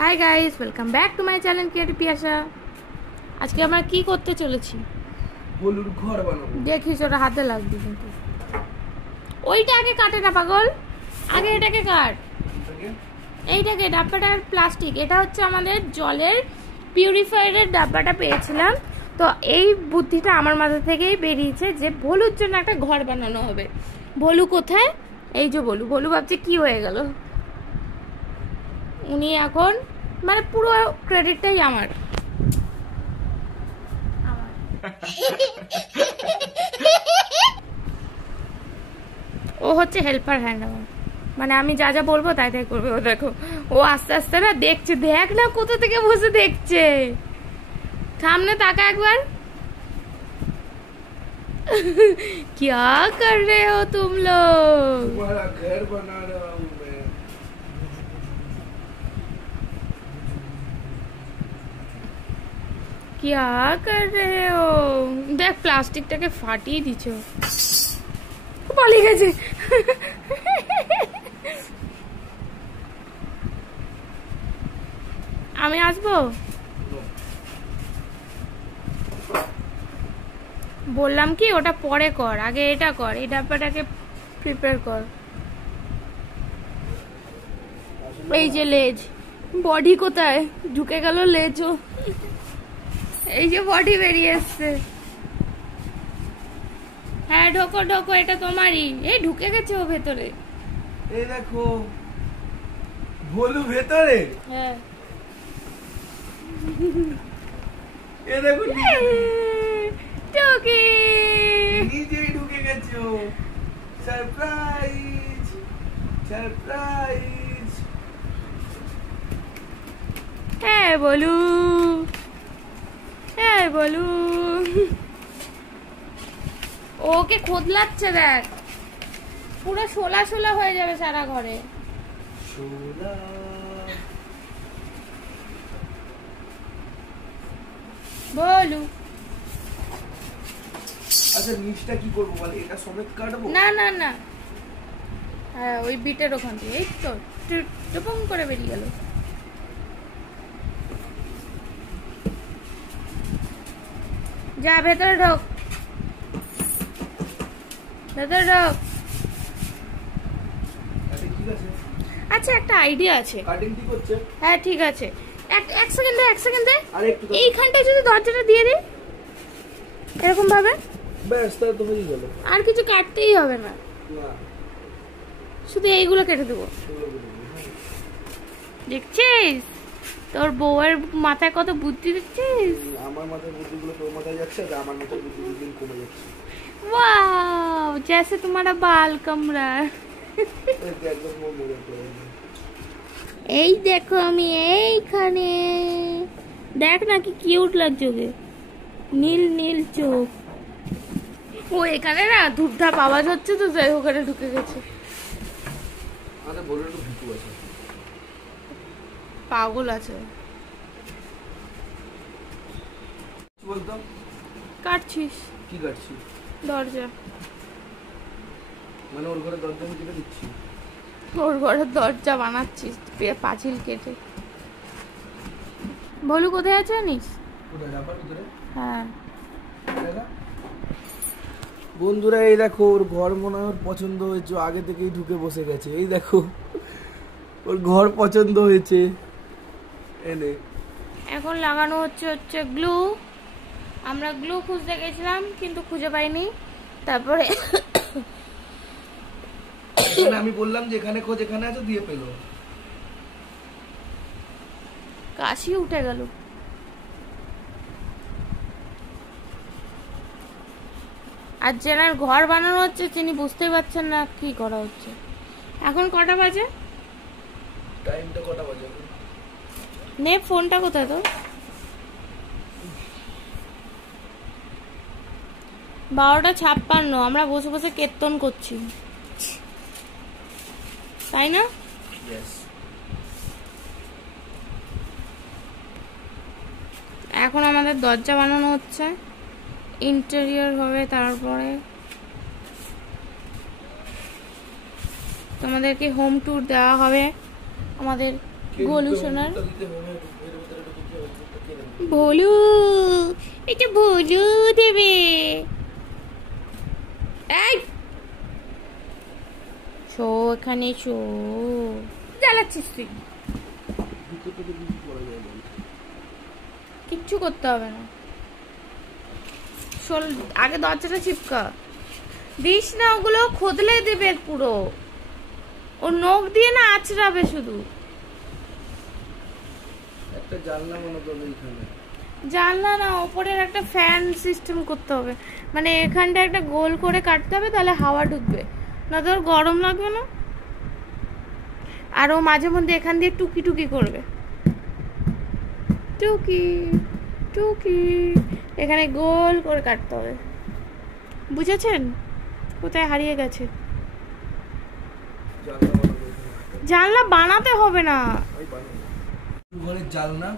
High guys, welcome back to my channel creative Piyasa. আজকে আমরা কি করতে চলেছি? বলুর ঘর বানাবো। দেখিস ওটা হাতে লাগবে কিন্তু। ওইটা আগে কাটে না পাগল, আগে এটাকে কাট। এইটাকে, ডাব্বাটার প্লাস্টিক, এটা হচ্ছে আমাদের জলের পিউরিফায়ারের ডাব্বাটা পেয়েছিলাম। তো এই বুদ্ধিটা আমার মাথা থেকেই বেরিয়েছে যে ভলুর জন্য একটা ঘর বানানো হবে। ভলু কোথায়? এই যে ভলু। ভলু ভাবছে কি হয়ে গেল। উনি এখন মানে পুরো ক্রেডিটটাই আমার। ও হচ্ছে হেল্পার হ্যান্ড আমার, মানে আমি যা যা বলবো তাই তাই করবে। ও দেখো, ও আস্তে আস্তে না দেখছে, দেখ না কোথা থেকে বসে দেখছে। সামনে তাকা একবার। क्या कर रहे हो तुम लोग? तुम्हारा घर बना रहा हूँ मैं। क्या कर रहे हो? देख प्लास्टिकটাকে ফাটিয়ে দিছো। পালিয়ে গেছে। আমি আসবো? বললাম কি ওটা পরে কর, আগে এটা কর, এই ডাব্বাটাকে প্রিপেয়ার কর। এই যে লেজ, বডি কোথায় ঢুকে গেল লেজও। এই যে বডি বেরিয়ে এসছে। হ্যাঁ ঢোকো ঢোকো, এটা তোমারই। এই ঢুকে গেছে ও ভেতরে। এই দেখো ভলু ভেতরে। হ্যাঁ এই দেখো টুকি নিজেই ঢুকে গেছো। Surprise surprise. হ্যাঁ বলু, হ্যাঁ বলু। ওকে খোদলাচ্ছে দেখ, পুরো শোলা শোলা হয়ে যাবে সারা ঘরে। শোলা বলু। আচ্ছা নিচটা কি করবো বল? এটা সমেত কাটবো? না না না, হ্যাঁ ওই বিটের ওখান থেকে। এই তো টুপং করে বেরিয়ে গেল। যা ভেতরে ঢোক, ভেতরে ঢোক। ঠিক আছে। আচ্ছা একটা আইডিয়া আছে। কাটিং ঠিক হচ্ছে? হ্যাঁ ঠিক আছে। এক সেকেন্ডে, এক সেকেন্ডে আরেকটু এইখানটায় যদি দরজাটা দিয়ে দিই এরকম ভাবে, ব্যাস তাহলে তো হয়ে গেল। আর কিছু কাটতেই হবে না, শুধু এইগুলো কেটে দেবো। দেখছিস তোর বউয়ের মাথায় কত বুদ্ধি দেখছিস? আমার মাথায় বুদ্ধিগুলো তোর মাথায় যাচ্ছে, আর আমার মাথায় বুদ্ধি দিন কমে যাচ্ছে। वाओ, जैसे तुम्हारा बाल कमरा। এই দেখো আমি এইখানে, দেখ না কি কিউট লাগছে ওকে, নীল নীল চোখ। ও এখানে না ধূপধাপ আওয়াজ হচ্ছে তো যাই ওখানে ঢুকে গেছে। পাগল আছে। বলতো কাটছিস? কি কাটছি? দরজা। মানে ওর ঘরে দরজা আমি কেটে দিচ্ছি? ওর ঘরের দরজা বানাচ্ছিস পাঁচিল কেটে। বলু কোথায় আছে জানিস? হ্যাঁ বন্ধুরা এই দেখো, ওর ঘর মনে হয় পছন্দ হয়েছে, আগে থেকেই ঢুকে বসে গেছে। এই দেখো ওর ঘর পছন্দ হয়েছে। এনে এখন লাগানো হচ্ছে গ্লু। আমরা গ্লু খুঁজতে গেছিলাম কিন্তু খুঁজে পাইনি। তারপরে আমি বললাম যে এখানে খোঁজ, এখানে আছে, দিয়ে পেলো। কাশি উঠে গেল। আর যেনার ঘর বানানো হচ্ছে তিনি বুঝতেই পারছেন না কি করা হচ্ছে। এখন কটা বাজে? টাইমটা কটা বাজে? নে ফোনটা কোথায় তো? 12:56। আমরা বসে বসে কীর্তন করছি, তাই না? এখন আমাদের দরজা বানানো হচ্ছে, ইন্টেরিয়র হবে, তারপরে তোমাদেরকে হোম ট্যুর দেওয়া হবে আমাদের গোলু সোনার ভোলু, এটা ভোলু দেবে। এই শো, এখানে শো, জ্বালাচ্ছিস তুই। কিচ্ছু করতে হবে না, শোল আগে দরজাটা চিপকা দিস না, ওগুলো খোদলে দেবে পুরো, ও নখ দিয়ে না আঁচড়াবে শুধু। একটা জানলা মনে করবে এখানে, জানলা না, ওপরের একটা ফ্যান সিস্টেম করতে হবে, মানে এখানটা একটা গোল করে কাটতে হবে, তাহলে হাওয়া ঢুকবে, না তোর গরম লাগবে না। আর ও মাঝে মধ্যে এখান দিয়ে টুকি টুকি করবে, টুকি টুকি, এখানে গোল করে কাটতে হবে, বুঝেছেন? কোথায় হারিয়ে গেছে? জানলা বানাতে হবে না, ঘরের জানলা,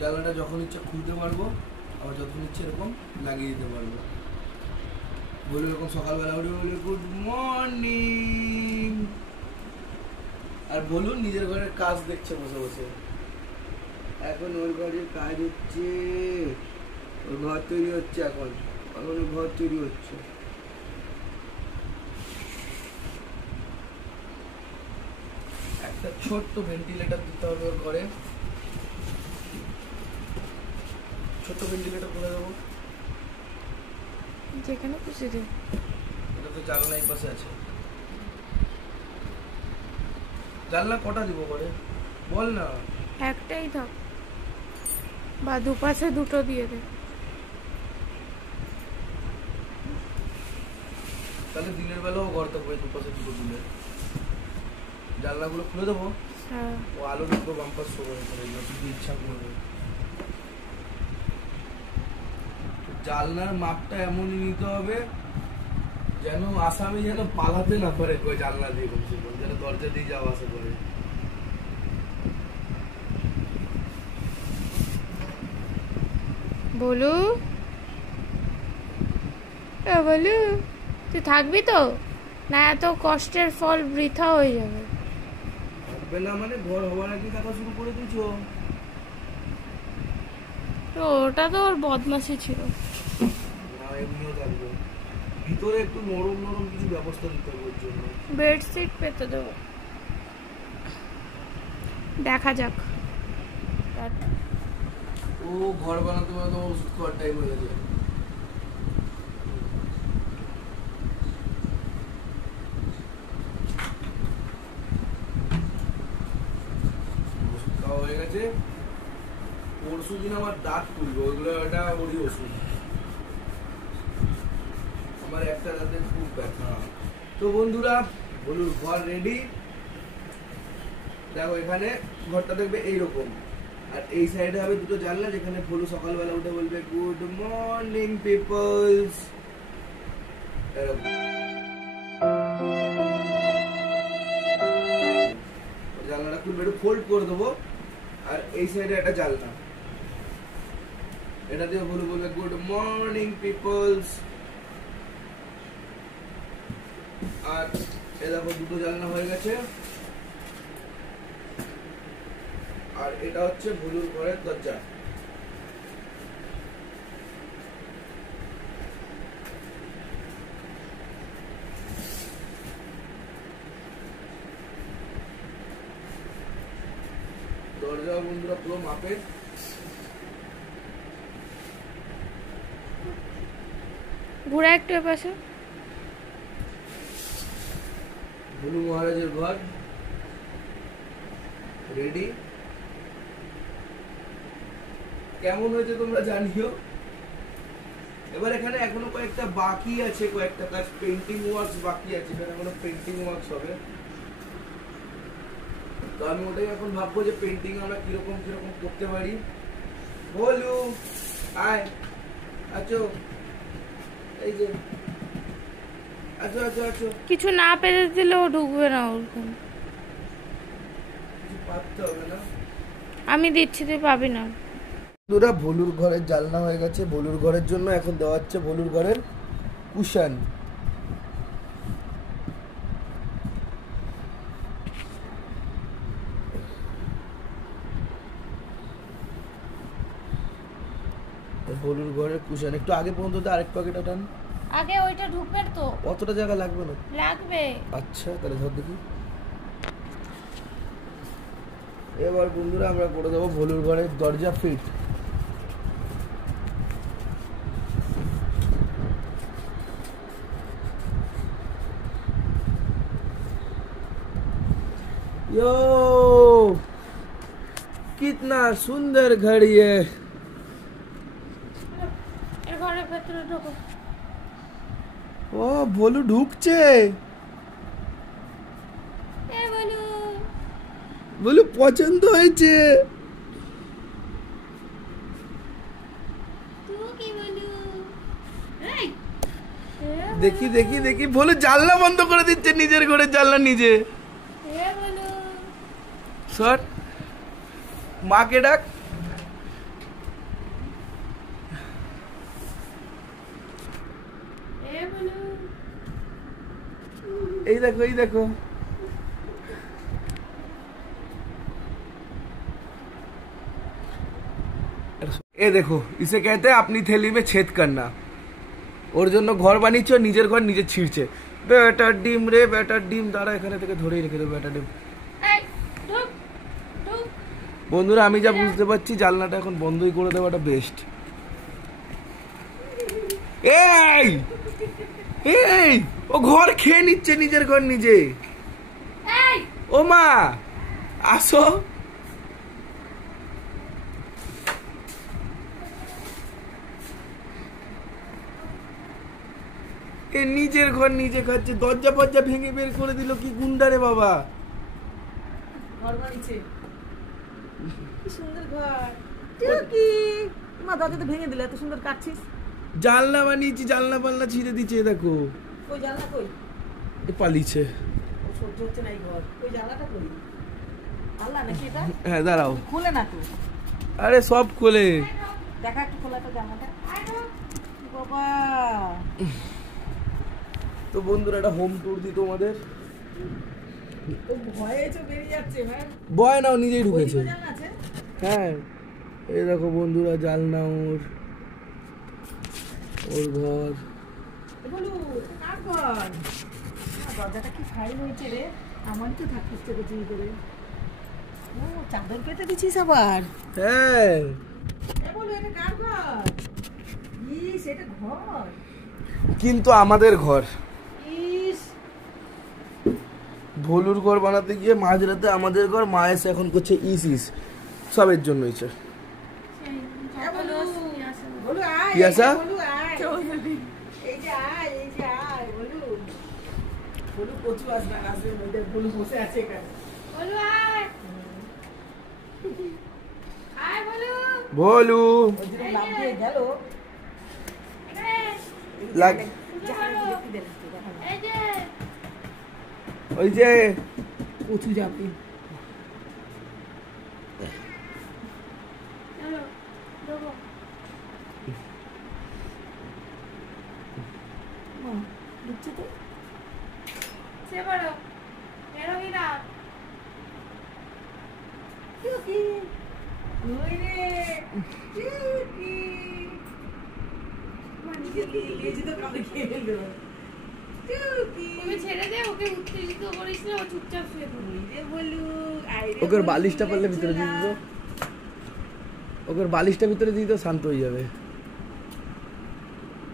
জানলাটা যখন ইচ্ছা খুলতে পারবো, আবার যখন ইচ্ছে এরকম লাগিয়ে দিতে পারবো। বলে এরকম সকালবেলা উঠে বলে গুড মর্নিং, আর বলুন নিজের ঘরের কাজ দেখছে বসে বসে। এখন ওর ঘরের কাজ হচ্ছে, ওর ঘর তৈরি হচ্ছে, এখন ওর ঘর তৈরি হচ্ছে। একটা ছোট্ট ভেন্টিলেটর দিতে হবে ওর ঘরে, ছোট্ট ভেন্টিলেটর করে দেবো, যেখানে খুশি দে। এটা তো জানলা এই পাশে আছে। জানলা কটা দিব করে বল না? একটাই থাক, বা দুপাশে দুটো দিয়ে দে। তাহলে দিনের বেলাও ঘর থাকবে দুপাশে দুটো দিলে। জানলাগুলো খুলে দেবো, হ্যাঁ, ও আলো ঢুকবো বাম্পার শো করে যদি ইচ্ছা করবে। জানলার মাপটা এমনই নিতে হবে যেন আসামি যেন পালাতে না পারে, কই জানলা দিয়ে বলছে, যেন দরজা দিয়ে যাওয়া আসা করে। বলু, বলু তুই থাকবি তো, না এত কষ্টের ফল বৃথা হয়ে যাবে? থাকবে না মানে ঘর হওয়ার আগে থাকা শুরু করে দিয়েছো। তো ওটা তো ওর বদমাশি ছিল। না এমনিও থাকবে, ভিতরে একটু নরম নরম কিছু ব্যবস্থা দিতে হবে ওর জন্য। বেডশিট পেতে দেবো, দেখা যাক। ও ঘর বানাতে বানাতে ওষুধ খাওয়ার টাইম হয়ে গেছে। ওষুধ খাওয়া হয়ে গেছে, পরশু দিন আমার দাঁত তুলবে, ওইগুলো একটা ওরই ওষুধ। আমার একটা দাঁতে খুব ব্যথা। তো বন্ধুরা, বলুন ঘর রেডি। দেখো এখানে ঘরটা দেখবে এইরকম, আর এই সাইডে হবে দুটো জানলা, যেখানে ভোলু সকালবেলা উঠে বলবে গুড মর্নিং পিপলস, এরকম। জানলাটা খুলবে, একটু ফোল্ড করে দেবো, আর এই সাইডে একটা জানলা, এটা দিয়ে ভোলু বলবে গুড মর্নিং পিপলস। আর এ দেখো দুটো জানলা হয়ে গেছে, আর এটা হচ্ছে ভুলুর ঘরের দরজা। দরজা বন্ধুরা পুরো মাপে, ঘুরে একটু পাশে। ভুলু মহারাজের ঘর রেডি। কেমন হয়েছে তোমরা জানিও। এবার এখানে এখনো কয়েকটা বাকি আছে, কয়েকটা কাজ পেইন্টিং ওয়ার্কস বাকি আছে, এখানে এখনো পেইন্টিং ওয়ার্কস হবে। তো আমি ওটাই এখন ভাববো যে পেইন্টিং আমরা কিরকম কিরকম করতে পারি। বলু আয়, আছো, এই যে আছো আছো আছো। কিছু না পেরে দিলেও ঢুকবে না ওখানে, কিছু পারতে হবে না, আমি দিচ্ছি, তুই পাবি না। বন্ধুরা ভোলুর ঘরের জানলা হয়ে গেছে, ভোলুর ঘরের জন্য এখন দেওয়া হচ্ছে ভোলুর ঘরের কুশন। ভলুর ঘরের কুশন একটু আগে পর্যন্ত আরেক প্যাকেট টান। আগে ওইটা ঢুকবে তো। অতটা জায়গা লাগবে না? লাগবে। আচ্ছা তাহলে ধর দেখি। এবার বন্ধুরা আমরা করে দেবো ভলুর ঘরের দরজা ফিট। यो कितना सुंदर घड़ी है। এর ঘরের ভেতরে ঢোকো। ও ভলু ঢুকছে। এ বলু বলু পছন্দ হয়েছে। তুই কি বলু? এই দেখি দেখি দেখি ভলু জানলা বন্ধ করে দিচ্ছে নিজের ঘরের জানলা নিজে। এ বলু সর মাকে ডাক। এ বলু এই দেখো এই দেখো। এ দেখো ইসে कहते हैं अपनी थैली में छेद करना। ওর জন্য ঘর বানিয়েছে নিজের ঘর নিজে ছিঁড়ছে। বেটার ডিম রে বেটার ডিম। দাঁড়া এখানে থেকে ধরেই রেখে দেবো বেটার ডিম। এই ঢুক ঢুক। বন্ধুরা আমি যা বুঝতে পারছি জানলাটা এখন বন্ধই করে দেওয়াটা বেস্ট। এই এই ও ঘর খেয়ে নিচ্ছে নিজের ঘর নিজে। এই ও মা আসো। এ নিজের ঘর নিজে খাচ্ছে। দরজা ফরজা ভেঙে বের করে দিল। কি গুন্ডারে বাবা। ঘর বানিয়েছে কি সুন্দর ঘর। টুকি মা দরজাটা ভেঙে দিলে এত সুন্দর কাটছিস। জানলা বানিয়েছি জানলা পাল্লা ছিঁড়ে দিচ্ছে দেখো। কই জানলা কই? এ পালিয়েছে। সহ্য হচ্ছে না এই ঘর। কই জানলাটা কই? আল্লাহ নাকি এটা? হ্যাঁ দাঁড়াও। খুলে না তো। আরে সব খোলে। দেখা একটু খোলাটা জানলাটা। বাবা তো বন্ধুরা একটা হোম ট্যুর দিই তোমাদের। ও ভয়ে তো বেরিয়ে যাচ্ছে ভাই। বয় নাও নিজেই ঢুকেছে। ওই জানলা আছে? হ্যাঁ এই দেখো বন্ধুরা জানলা ওর ঘর। বলু কার ঘর? দরজাটা কি ফাইল হয়েছে রে। আমারই তো থাকতে ইচ্ছে করছে কি করে। ও চাদর পেতে দিছিস আবার। হ্যাঁ বলু এটা কার ঘর? ইস এটা ঘর। কিন্তু আমাদের ঘর। ইস ভলুর ঘর বানাতে গিয়ে মাঝরাতে আমাদের ঘর মা এসে এখন করছে ইস ইস। সবের জন্য হয়েছে। বলু আয়। কি আসা? বলু আয়। এই যে আয় এই যে আয় বলু। বলু কচু আসবে আসবে ওইটা বলু বসে আছে এখানে। বলু আয়। আয় বলু। ভলু ওই যে লাভ দিয়ে গেল। এখানে লাগ এই যে ওই যে কচু যাবে। চলো ঢোকো। ঢুকছে তো। সে বড় বেরোবি না। টুকি ওই রে টুকি এই যে তো কামড়ে খেয়ে ফেললো। টুকি ওকে ছেড়ে দে। ওকে উত্তেজিত করিস না। ও চুপচাপ শুয়ে পড়বে। ওই রে বলু আয় রে। ওকে বালিশটা পারলে ভিতরে দিয়ে দিত। ওকে বালিশটা ভিতরে দিয়ে দিত শান্ত হয়ে যাবে।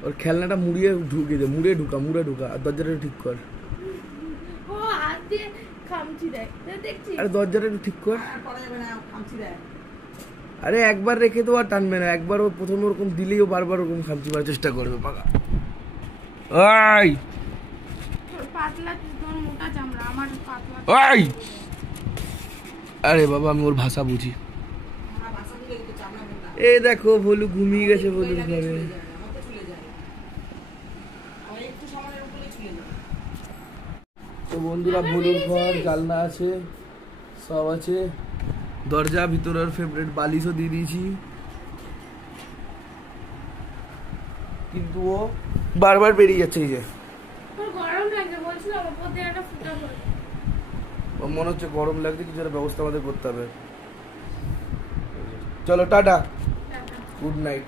ওর খেলনাটা মুড়িয়ে ঢুকিয়ে দে। মুড়ে ঢুকা আর দরজাটা ঠিক কর। ও হাত দিয়ে খামচি দেয় দেখছিস? আরে দরজাটা একটু ঠিক কর। আর পড়া যাবে না খামচি দেয়। আরে একবার রেখে তো আর টানবে না। একবার ও প্রথমে ওরকম দিলেই ও বারবার ওরকম খামচি মারার চেষ্টা করবে পাকা। ওই তোর পাতলা তোর মোটা চামড়া আমার পাতলা। ওই আরে বাবা আমি ওর ভাষা বুঝি। আমার ভাষা দিলে কিন্তু চামড়া মোটা। এই দেখো ভলু ঘুমিয়ে গেছে ভলুর ঘরে। চলে যায় আমার তো চলে যায়। আর একটু সময়ের উপরে চলে যায়। তো বন্ধুরা ভলুর ঘর জানলা আছে সব আছে। দরজা ভিতরের ফেভারিট বালিশও দিয়ে দিয়েছি। কিন্তু ও বারবার বেরিয়ে যাচ্ছে। এই যে তোর গরম লাগে বলছিলাম ওপর দিয়ে একটা ফুটা পড়ে। ও মনে হচ্ছে গরম লাগছে। কিছু একটা ব্যবস্থা আমাদের করতে হবে। চলো টাটা টাটা। Good night.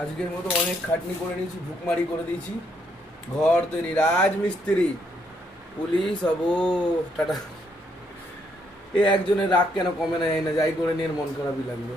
আজকের মতো অনেক খাটনি করে নিয়েছি, ভুকমারি করে দিয়েছি। ঘর তৈরি, রাজমিস্ত্রি, পুলিশ, ও টাটা। এ একজনের রাগ কেন কমে না, যাই করে নিয়ে মন খারাপই লাগবে।